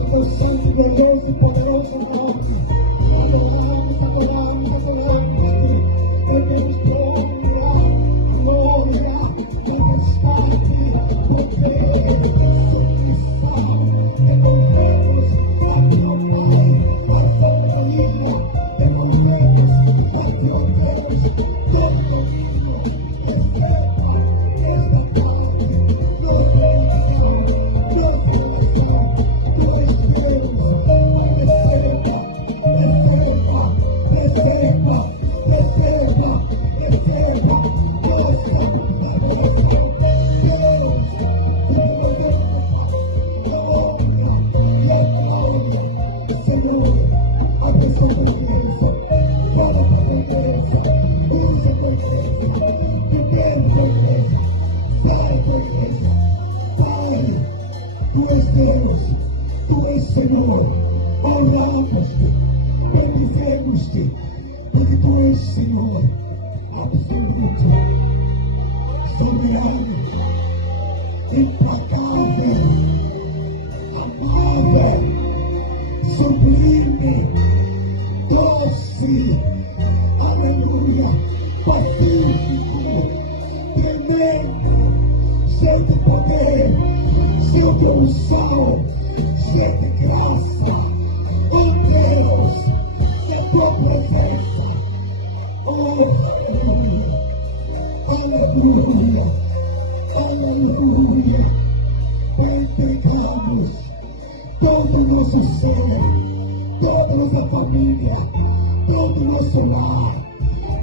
teu santo, glorioso e poderoso nome. Adoramos, adoramos, adoramos. Podemos honra, glória, majestade, poder, submissão. Devolvemos a tua Pai, a soberania. Devolvemos a tua Deus, todo domínio. Receba esta tarde, glorificação, glorificação. Tu és Deus, receba, receba, receba, Senhor, abençoa a bênção, fala para a igreja, usa a igreja, primeiro a igreja, para a igreja, Pai, Tu és Deus, Tu és Senhor, honramos-te, bendizemos-te, porque Tu és Senhor, absoluto, soberano, implacável, amável, sublime, doce, aleluia, pacífico, tremendo, cheio de poder, cheio de unção, cheio de graça. Oh Deus, na tua presença, oh aleluia, aleluia, entregamos todo o nosso ser, toda a nossa família, todo o nosso lar,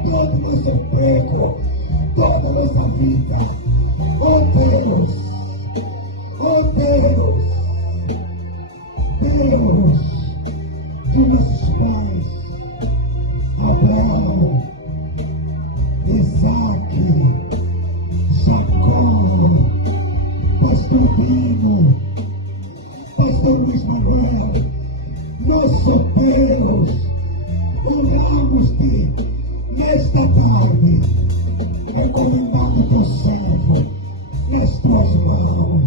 todo o nosso emprego, toda a nossa vida. Oh Deus, oh Deus, Deus de nossos pais, Abraão, Isaque, Jacó, Pastor Bino, Pastor Luiz Manuel, nosso Deus, honramos-te nesta tarde, encomendando teu servo nas tuas mãos.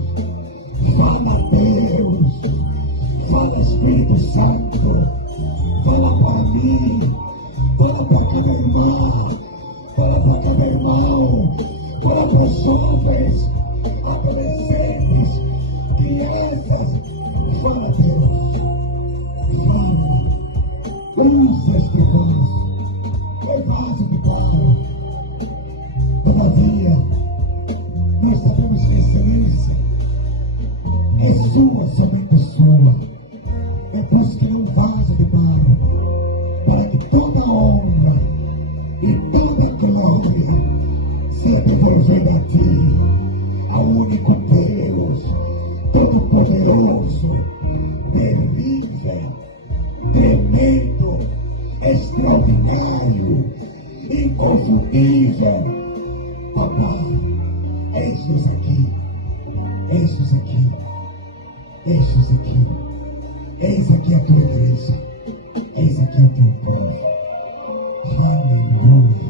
Fala, Deus, fala, Espírito Santo, fala para mim, fala para cada irmã, fala para cada irmão, fala para os jovens, adolescentes, crianças. Fala, Deus, fala, usa este vaso, é vaso de barro. Todavia, nós sabemos que a excelência é sua, somente sua. É por isso que é um vaso de barro, para que toda honra e toda glória seja devolvida a ti, ao único Deus, Todo-Poderoso, terrível, tremendo, extraordinário, inconfundível. Papai, eis-nos aqui, eis-nos aqui, eis-nos aqui, eis aqui a tua igreja, eis aqui o teu povo. Aleluia.